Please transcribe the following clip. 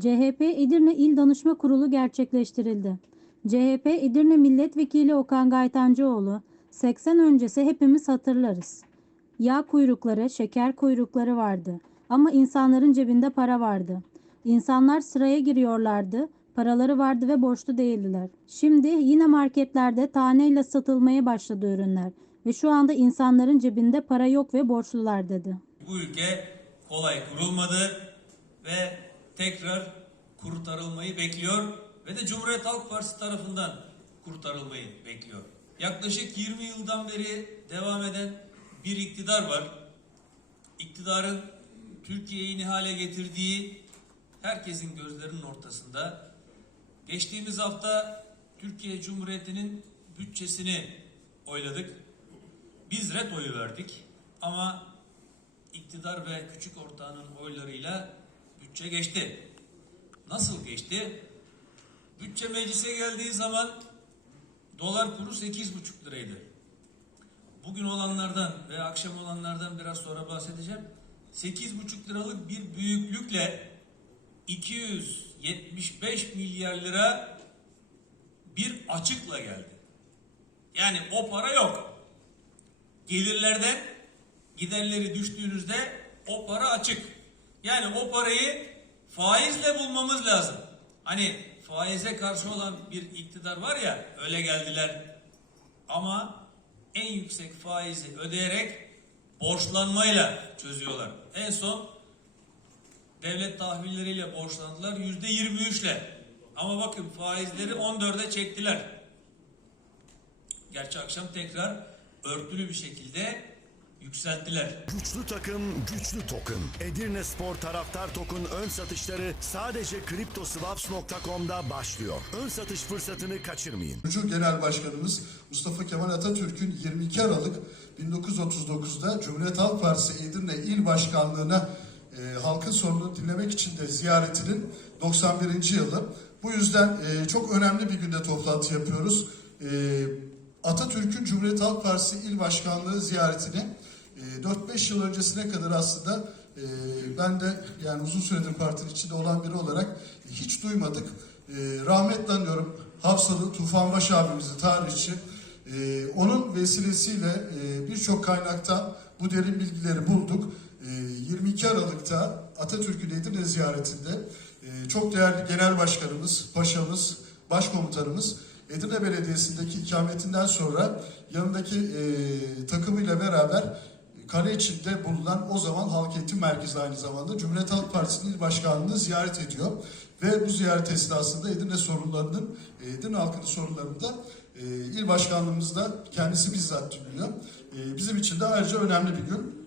CHP Edirne İl Danışma Kurulu gerçekleştirildi. CHP Edirne Milletvekili Okan Gaytancıoğlu, 80 öncesi hepimiz hatırlarız. Yağ kuyrukları, şeker kuyrukları vardı ama insanların cebinde para vardı. İnsanlar sıraya giriyorlardı, paraları vardı ve borçlu değildiler. Şimdi yine marketlerde taneyle satılmaya başladı ürünler ve şu anda insanların cebinde para yok ve borçlular dedi. Bu ülke kolay kurulmadı ve tekrar kurtarılmayı bekliyor ve de Cumhuriyet Halk Partisi tarafından kurtarılmayı bekliyor. Yaklaşık 20 yıldan beri devam eden bir iktidar var. İktidarın Türkiye'yi ne hale getirdiği herkesin gözlerinin ortasında. Geçtiğimiz hafta Türkiye Cumhuriyeti'nin bütçesini oyladık. Biz ret oyu verdik ama iktidar ve küçük ortağının oylarıyla bütçe geçti. Nasıl geçti? Bütçe meclise geldiği zaman dolar kuru 8,5 liraydı. Bugün olanlardan ve akşam olanlardan biraz sonra bahsedeceğim. 8,5 liralık bir büyüklükle 275 milyar lira bir açıkla geldi. Yani o para yok. Gelirlerden giderleri düştüğünüzde o para açık. Yani o parayı faizle bulmamız lazım. Hani faize karşı olan bir iktidar var ya öyle geldiler. Ama en yüksek faizi ödeyerek borçlanmayla çözüyorlar. En son devlet tahvilleriyle borçlandılar yüzde yirmi üçle. Ama bakın faizleri 14'e çektiler. Gerçi akşam tekrar örtülü bir şekilde yükselttiler. Güçlü takım, güçlü token. Edirne Spor Taraftar Tok'un ön satışları sadece CryptoSwaps.com'da başlıyor. Ön satış fırsatını kaçırmayın. Kurucu Genel Başkanımız Mustafa Kemal Atatürk'ün 22 Aralık 1939'da Cumhuriyet Halk Partisi Edirne İl Başkanlığı'na e, halkın sorununu dinlemek için de ziyaretinin 91. yılı. Bu yüzden e, çok önemli bir günde toplantı yapıyoruz. E, Atatürk'ün Cumhuriyet Halk Partisi İl Başkanlığı ziyaretini 4-5 yıl öncesine kadar aslında e, ben de yani uzun süredir partinin içinde olan biri olarak hiç duymadık. E, rahmetle anıyorum Hafsalı Tufanbaş abimizi tarihçi. E, onun vesilesiyle birçok kaynaktan bu derin bilgileri bulduk. E, 22 Aralık'ta Atatürk'ün Edirne ziyaretinde çok değerli genel başkanımız, paşamız, başkomutanımız Edirne Belediyesi'ndeki ikametinden sonra yanındaki e, takımıyla beraber kale içinde bulunan o zaman Halk Eğitim Merkezi aynı zamanda Cumhuriyet Halk Partisi'nin il başkanlığını ziyaret ediyor. Ve bu ziyaret esnasında Edirne sorunlarının, e, Edirne halkının sorunlarını da e, il başkanlığımızda kendisi bizzat dinliyor. E, bizim için de ayrıca önemli bir gün.